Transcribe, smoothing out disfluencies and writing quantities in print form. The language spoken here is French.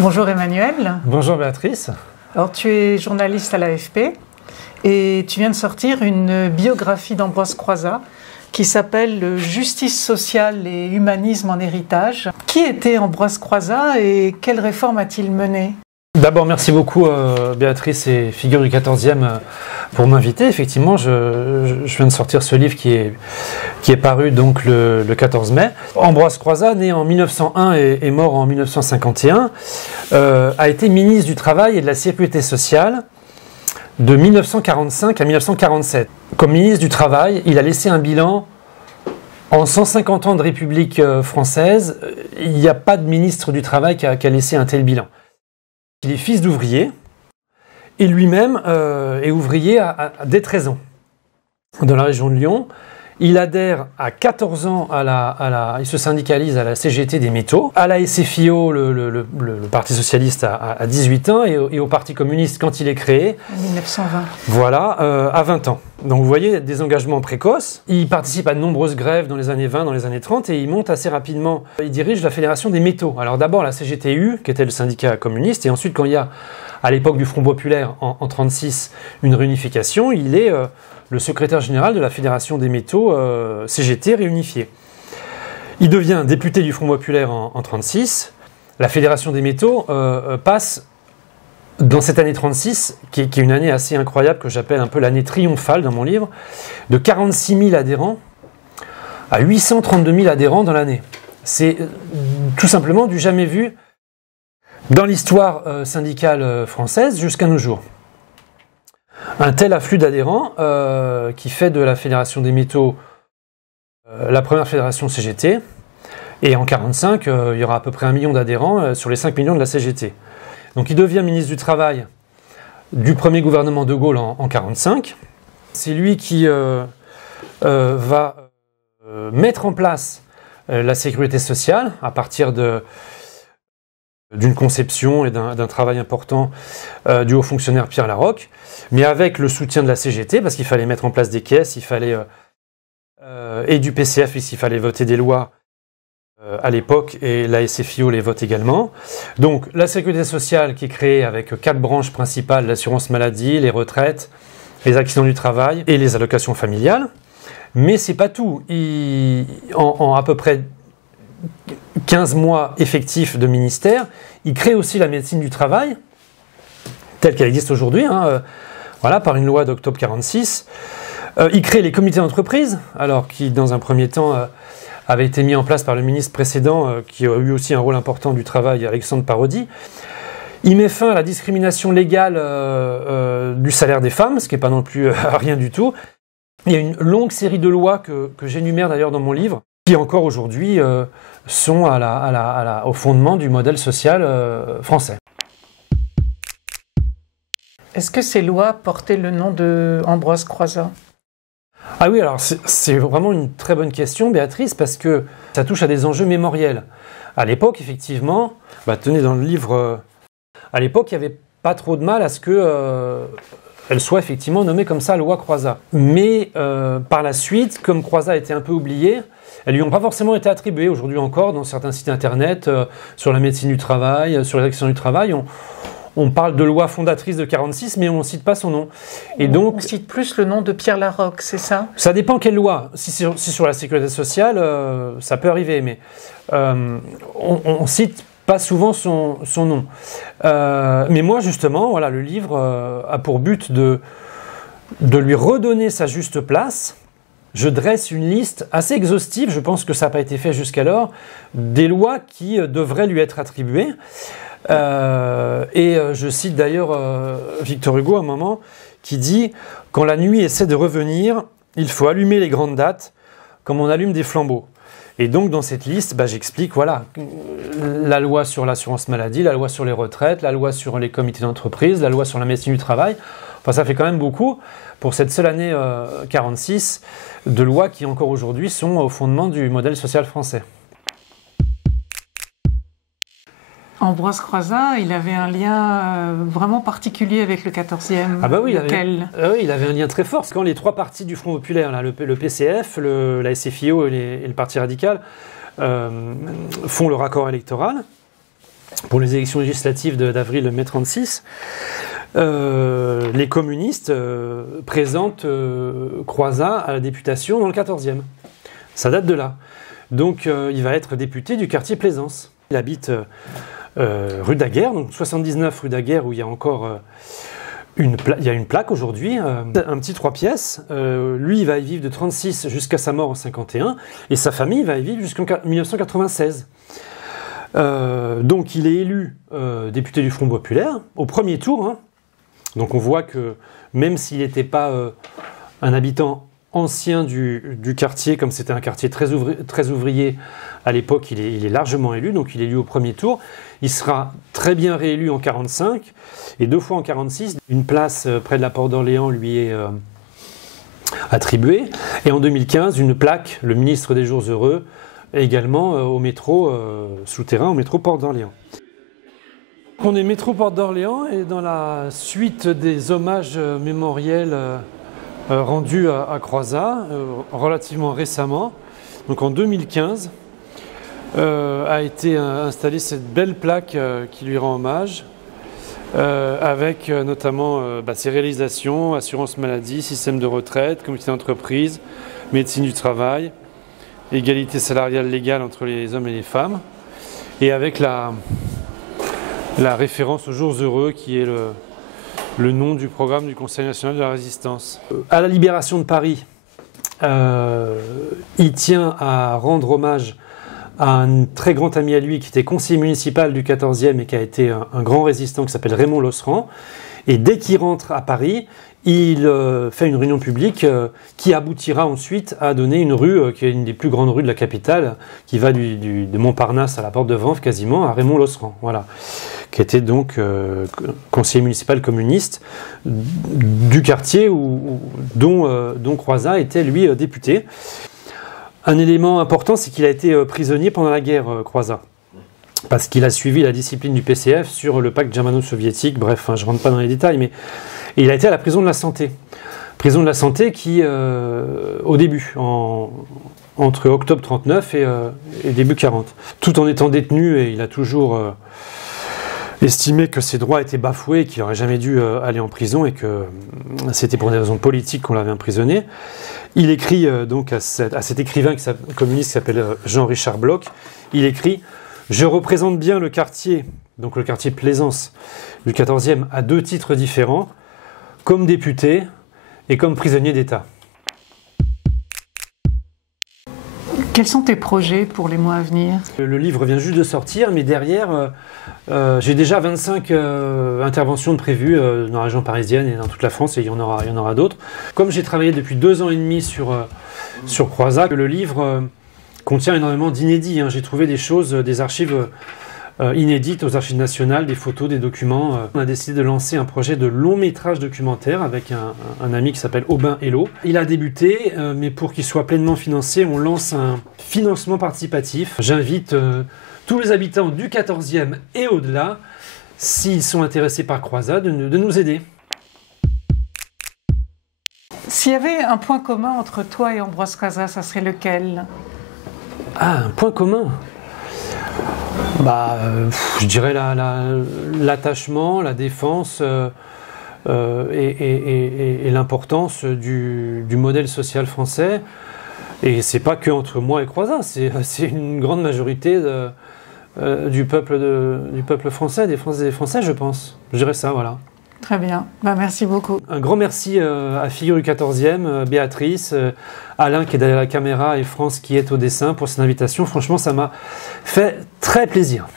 Bonjour Emmanuel. Bonjour Béatrice. Alors tu es journaliste à l'AFP et tu viens de sortir une biographie d'Ambroise Croizat qui s'appelle « Justice sociale et humanisme en héritage ». Qui était Ambroise Croizat et quelles réformes a-t-il menées? D'abord, merci beaucoup Béatrice et Figure du 14e pour m'inviter. Effectivement, je viens de sortir ce livre qui est paru donc le 14 mai. Ambroise Croizat, né en 1901 et mort en 1951, a été ministre du Travail et de la Sécurité sociale de 1945 à 1947. Comme ministre du Travail, il a laissé un bilan en 150 ans de République française. Il n'y a pas de ministre du Travail qui a laissé un tel bilan. Il est fils d'ouvrier et lui-même est ouvrier dès 13 ans dans la région de Lyon. Il adhère à 14 ans il se syndicalise à la CGT des métaux, à la SFIO, le Parti socialiste à 18 ans et au Parti communiste quand il est créé. En 1920. Voilà, à 20 ans. Donc vous voyez, des engagements précoces. Il participe à de nombreuses grèves dans les années 20, dans les années 30 et il monte assez rapidement. Il dirige la Fédération des métaux. Alors d'abord la CGTU, qui était le syndicat communiste, et ensuite quand il y a, à l'époque du Front populaire, en 1936, une réunification, il est le secrétaire général de la Fédération des métaux CGT réunifié. Il devient député du Front populaire en 1936. La Fédération des métaux passe, dans cette année 1936, qui est une année assez incroyable, que j'appelle un peu l'année triomphale dans mon livre, de 46 000 adhérents à 832 000 adhérents dans l'année. C'est tout simplement du jamais vu dans l'histoire syndicale française jusqu'à nos jours. Un tel afflux d'adhérents qui fait de la Fédération des métaux la première fédération CGT. Et en 1945, il y aura à peu près 1 million d'adhérents sur les 5 millions de la CGT. Donc il devient ministre du Travail du premier gouvernement de Gaulle en 1945. C'est lui qui va mettre en place la sécurité sociale à partir d'une conception et d'un travail important du haut fonctionnaire Pierre Laroque, mais avec le soutien de la CGT, parce qu'il fallait mettre en place des caisses, il fallait et du PCF, puisqu'il fallait voter des lois à l'époque, et la SFIO les vote également. Donc la sécurité sociale qui est créée avec 4 branches principales, l'assurance maladie, les retraites, les accidents du travail et les allocations familiales. Mais c'est pas tout. En à peu près 15 mois effectifs de ministère, il crée aussi la médecine du travail, telle qu'elle existe aujourd'hui, par une loi d'octobre 1946. Il crée les comités d'entreprise, alors qui dans un premier temps avait été mis en place par le ministre précédent, qui a eu aussi un rôle important du travail, Alexandre Parodi. Il met fin à la discrimination légale du salaire des femmes, ce qui n'est pas non plus rien du tout. Il y a une longue série de lois que j'énumère d'ailleurs dans mon livre, qui encore aujourd'hui sont au fondement du modèle social français. Est-ce que ces lois portaient le nom d'Ambroise Croizat? Ah oui, alors c'est vraiment une très bonne question, Béatrice, parce que ça touche à des enjeux mémoriels. À l'époque, effectivement, tenez dans le livre, à l'époque, il n'y avait pas trop de mal à ce qu'elle soit effectivement nommée comme ça, loi Croizat. Mais par la suite, comme Croizat était un peu oublié, elles lui ont pas forcément été attribuées. Aujourd'hui encore, dans certains sites internet, sur la médecine du travail, sur les accidents du travail, on parle de loi fondatrice de 1946, mais on ne cite pas son nom. Et donc, on cite plus le nom de Pierre Laroque, c'est ça? Ça dépend quelle loi. Si sur la sécurité sociale, ça peut arriver, mais on cite pas souvent son nom. Mais moi, justement, voilà, le livre a pour but de lui redonner sa juste place. Je dresse une liste assez exhaustive, je pense que ça n'a pas été fait jusqu'alors, des lois qui devraient lui être attribuées. Je cite d'ailleurs Victor Hugo à un moment qui dit « Quand la nuit essaie de revenir, il faut allumer les grandes dates comme on allume des flambeaux ». Et donc dans cette liste, j'explique la loi sur l'assurance maladie, la loi sur les retraites, la loi sur les comités d'entreprise, la loi sur la médecine du travail. Enfin, ça fait quand même beaucoup pour cette seule année 1946 de lois qui encore aujourd'hui sont au fondement du modèle social français. Ambroise Croizat, il avait un lien vraiment particulier avec le 14e. Ah bah oui, lequel il avait un lien très fort. Quand les 3 partis du Front populaire, là, le PCF, la SFIO et le Parti radical, font leur accord électoral, pour les élections législatives d'avril-mai 36, les communistes présentent Croizat à la députation dans le 14e. Ça date de là. Donc il va être député du quartier Plaisance. Il habite rue Daguerre, donc 79 rue Daguerre, où il y a encore il y a une plaque aujourd'hui, un petit 3 pièces. Lui, il va y vivre de 36 jusqu'à sa mort en 51, et sa famille va y vivre jusqu'en 1996. Donc il est élu député du Front populaire au premier tour. Hein. Donc on voit que même s'il n'était pas un habitant ancien du quartier, comme c'était un quartier très ouvrier à l'époque, il est largement élu, donc il est élu au premier tour. Il sera très bien réélu en 45 et 2 fois en 46. Une place près de la Porte d'Orléans lui est attribuée. Et en 2015, une plaque, le ministre des Jours Heureux, également au métro souterrain, au métro Porte d'Orléans. On est métro Porte d'Orléans et dans la suite des hommages mémoriels rendus à Croizat, relativement récemment, donc en 2015, a été installée cette belle plaque qui lui rend hommage, avec notamment ses réalisations, assurance maladie, système de retraite, comité d'entreprise, médecine du travail, égalité salariale légale entre les hommes et les femmes, et avec la référence aux Jours Heureux qui est le nom du programme du Conseil national de la résistance. À la libération de Paris, il tient à rendre hommage à un très grand ami à lui qui était conseiller municipal du 14e et qui a été un grand résistant qui s'appelle Raymond Losserand. Et dès qu'il rentre à Paris, il fait une réunion publique qui aboutira ensuite à donner une rue qui est une des plus grandes rues de la capitale, qui va de Montparnasse à la Porte de Vanves quasiment, à Raymond Losserand, voilà, qui était donc conseiller municipal communiste du quartier dont Croizat était lui député. Un élément important, c'est qu'il a été prisonnier pendant la guerre, Croizat, parce qu'il a suivi la discipline du PCF sur le pacte germano-soviétique. Bref, je ne rentre pas dans les détails, mais il a été à la prison de la Santé. Prison de la Santé qui, au début, entre octobre 39 et début 40. Tout en étant détenu, et il a toujours estimé que ses droits étaient bafoués, qu'il n'aurait jamais dû aller en prison et que c'était pour des raisons politiques qu'on l'avait emprisonné. Il écrit donc à cet écrivain communiste qui s'appelle Jean-Richard Bloch, il écrit « Je représente bien le quartier, donc le quartier Plaisance du 14e, à 2 titres différents, comme député et comme prisonnier d'État. » Quels sont tes projets pour les mois à venir? Le livre vient juste de sortir, mais derrière, j'ai déjà 25 interventions de prévues dans la région parisienne et dans toute la France, et il y en aura d'autres. Comme j'ai travaillé depuis 2 ans et demi sur Croizat, le livre contient énormément d'inédits. J'ai trouvé des choses, des archives inédites aux archives nationales, des photos, des documents. On a décidé de lancer un projet de long métrage documentaire avec un ami qui s'appelle Aubin Hello. Il a débuté, mais pour qu'il soit pleinement financé, on lance un financement participatif. J'invite tous les habitants du 14e et au-delà, s'ils sont intéressés par Croizat, de nous aider. S'il y avait un point commun entre toi et Ambroise Croizat, ça serait lequel? Ah, un point commun. Je dirais l'attachement, la défense et l'importance du modèle social français. Et c'est pas que entre moi et Croizat, c'est une grande majorité du peuple français, des Français et des Français, je pense. Je dirais ça, voilà. Très bien, merci beaucoup. Un grand merci à Figure du 14e, Béatrice, Alain qui est derrière la caméra et France qui est au dessin pour cette invitation. Franchement, ça m'a fait très plaisir.